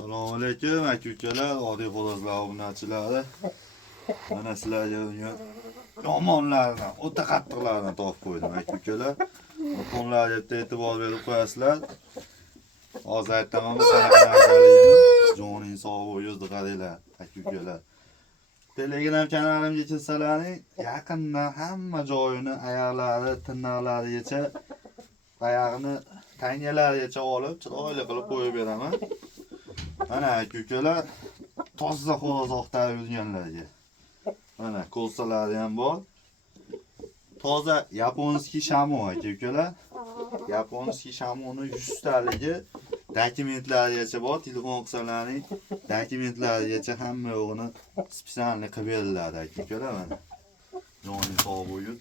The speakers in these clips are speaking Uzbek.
Assalomu alaykum aka-ukalar, oddiy xoloslar obunachilari. Mana sizlarga yomonlarni, o'ta qattiqlarni topib qo'ydim aka-ukalar. Butunlar deb e'tibor berib qo'yasizlar. Hozir aytaman, qanaqa narsaligini joning sog' bo'lib qaranglar aka-ukalar. Telegram kanalimga chirsalaring, yaqindan hamma joyini, oyoqlari, tirnoqlarigacha, oyog'ini tangalarigacha olib, chiroyli qilib qo'yib beraman. Mana aka-ukalar, toza xo'roz oqtarib yurganlarga. Mana ko'rsalari ham bor. Toza yaponskiy shamu aka-ukalar. Yaponskiy shamuni 100 taligi dokumentlarigacha bor. Telefon qilsalaring, dokumentlarigacha hamma yo'g'ini spesialni qilib beriladi aka-ukalar mana. Joning sog' bo'lsin.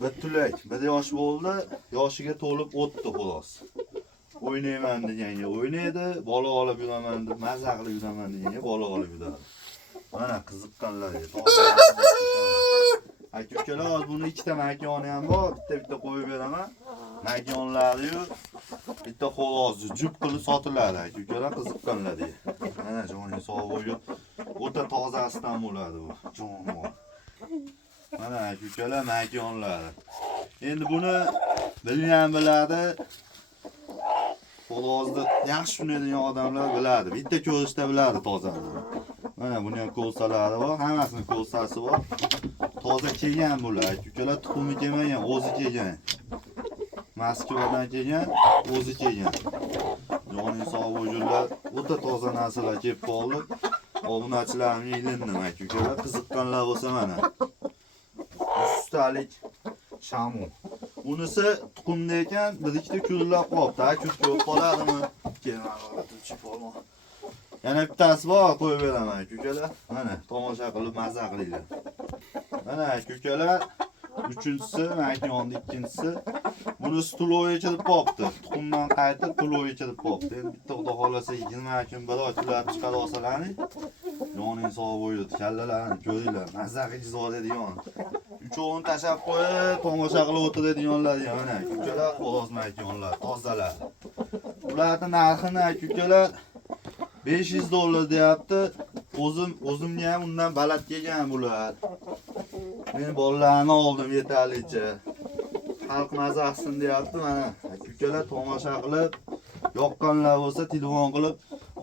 Bir tulak, bir yosh bo'ldi, yoshiga to'lib o'tdi xolos. O'ynayman deganga o'ynaydi, bola olib yuraman deb mazza qilib yuraman deganga bola olib yuradi. Mana qiziqqanlarga aka-ukalar, buni ikkita makoni ham bor, bitta qo'yib beraman. Makonlari-yu bitta xo'rozni jup qilib sotiladi aka-ukalar, qiziqqanlarga. Mana joning sog' bo'lsin. O'ta tozasidan bo'ladi bu. Jon. Mana aka-ukalar makonlari. Endi buni bilgan biladi. Xo'rozni yaxshi tushunadigan odamlar biladi. Bitta ko'rishda biladi tozani. Mana buni ham ko'rsalari bor, hammasini ko'rsasi bor. Toza kelgan bular aka-ukalar, tuxumi kelmagan, o'zi kelgan. Moskvadan kelgan, o'zi kelgan. Joning sog' bo'lsinlar, o'ta toza narsalar kelib qoldi. Obunachilarimga ilindim aka-ukalar, qiziqqanlar bo'lsa mana. Ustalik shamu. Bunisi tuxumda ekan, bir ikkita kullab qolibdi. Kut ko'p qoladimi? Yana bittasi bor, qo'yib beraman aka-ukalar. Mana tomosha qilib mazza qilinglar. Mana aka-ukalar, uchinchisi, makonni ikkinchisi. Buni stuloga kirib qolibdi. Tuxumdan qaytib stuloga kirib qolibdi. Endi bitta xudo xolasa 20 kun bir oy turib chiqarib olsalaring, joning sog' bo'lsin. Kallalarni ko'ringlar, mazza qilib oladigan. Uchovini tashab qo'yib, tomosha qilib o'tiradiganlar yana aka-ukalar, xo'roz makonlar, tozalar. Ularning narxini aka-ukalar $500 deyapti. O'zimga ham undan baland kelgan bular. Men bolalarni oldim yetarlicha. Xalq mazza qilsin deyapti mana. Aka-ukalar tomosha qilib, yoqqanlar bo'lsa telefon qilib,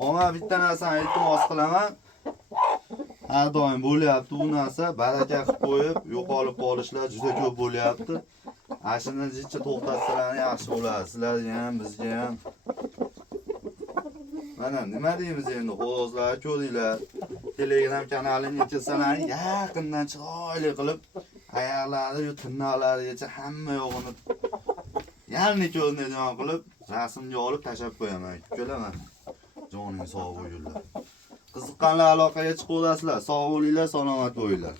"Oma bitta narsani iltimos qilaman. Har doim bo'lyapti bu narsa, baraka qilib qo'yib, yo'qolib qolishlar juda ko'p bo'lyapti. Ashini jicha to'xtatsalar yaxshi bo'ladi. Sizlarga ham, bizga ham." Mana nima deymiz endi, xo'rozlar ko'ringlar. Telegram kanalimga chirsalaring, yaqindan chiroyli qilib oyoqlari, tirnoqlarigacha hamma yo'g'ini yalni ko'rinadigan qilib rasmga olib tashab qo'yaman aka-ukalar mana. Joning sog' bo'lsinlar. Qiziqqanlar aloqaga chiqaverasizlar. Sog' bo'linglar, salomat bo'linglar.